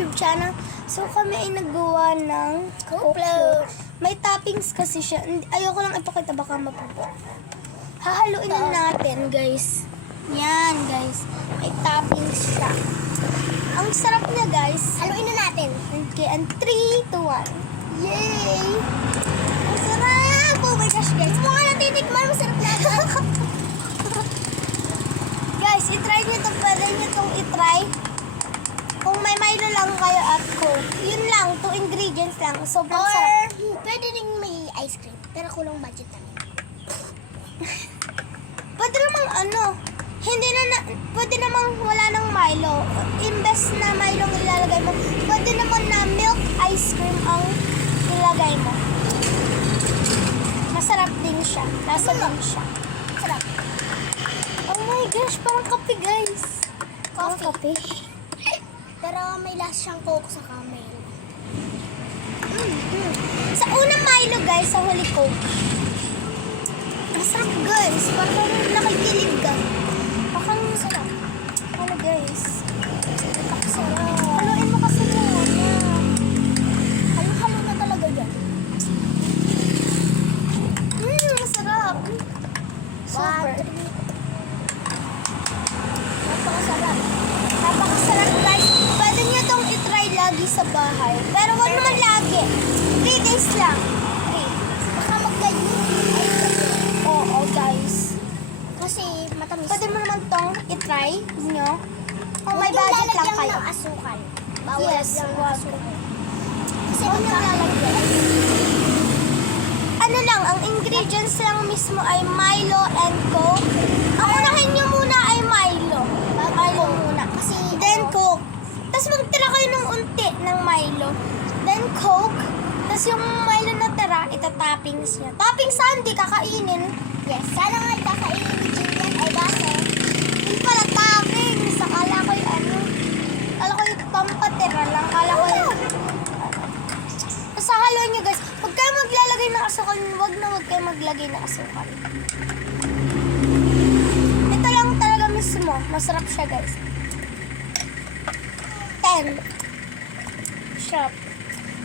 YouTube channel. So kami ay naggawa ng Coke float. May toppings kasi siya. Ayoko lang ipakita baka mapupo. Hahaluin na natin, guys. Yan, guys. May toppings siya. Ang sarap niya, guys. Haluin na natin. Okay, and 3, 2, 1. Yay! Ang sarap! Oh my gosh, guys. Mukha natitikman. Masarap na. Guys, itry nyo ito. Pwede nyo itong itry. Kung may Milo lang kayo at Coke. Yun lang. 2 ingredients lang. Sobrang sarap. Pwede rin may ice cream. Pero kulang budget namin. Pwede namang pwede namang wala ng Milo. Imbes na Milo ang ilalagay mo, pwede naman na milk ice cream ang ilalagay mo. Masarap din siya. Lasa din siya. Sarap. Oh my gosh, parang kape, guys. Parang kape. Pero may last siyang Coke sa camel. Sa unang Milo, guys, sa huli Coke. Masarap, guys. Parang nakikilig ka. Parang sarap. Ano, guys? Sarap. Haluin mo kasi muna. Halo-halo na talaga yan. Masarap. Super. Napakasarap. Napakasarap, guys. Pwede nyo itong itry lagi sa bahay. Pero wag naman lagi. 3 days lang. 3. Baka mag-ganyan. Oo, guys. Kasi matamis. Pwede mo naman itong itry nyo. Kung may Huwag yung budget lang lalagyan kayo. ng asukal. Bawal Yes, lang ng wag. asukal. Kasi Huwag nyo lalagyan. Ano lang, ang ingredients lang mismo ay Milo and Coke. Ang unahin nyo muna ay Milo. Milo muna. Kasi Then Coke. Tapos magtira kayo ng unti ng Milo. Then Coke. Tapos yung Milo na tira, ita-toppings niya. Toppings saan? Di kakainin. yes, sana nga kakainin ni Julian ay baso. Hindi pala toppings. Akala ko yung Akala ko yung pampatira lang. Akala ko yung... Tapos haluin nyo, guys. Huwag kayo maglalagay ng asukal. Huwag kayo maglagay ng asukal. Ito lang talaga mismo. Masarap siya, guys. 10. Sarap.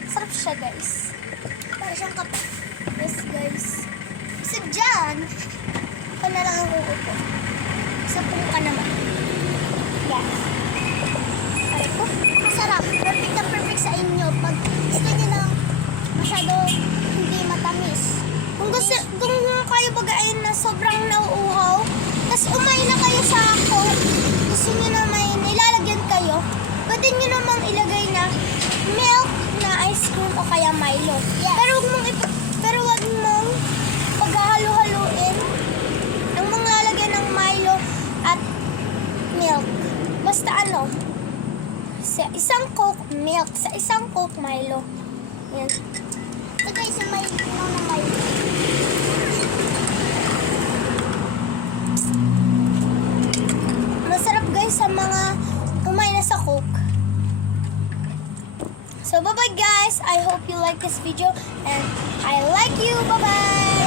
Sarap siya, guys. Para siyang kape. Yes, guys. So, dyan, ka na lang ang uupo. Sa ka naman. Yan. Aray ko. Masarap. Perfect na perfect sa inyo. Pag gusto niyo ng masyado hindi matamis. Kung kayo bagayin na sobrang nauuhaw, tapos umay na kayo sa Coke, gusto nyo na may nilalagyan kayo, pwede nyo namang ilagay na milk na ice cream o kaya Milo. Yes. Pero wag mong paghahalo-haluin ang mga lalagyan ng Milo at milk. Basta sa isang Coke milk, sa isang Coke Milo. Yan. Ito guys, yung may na may Masarap, guys, sa mga umay na sa Coke. So, bye-bye, guys. I hope you like this video and I like you. Bye-bye.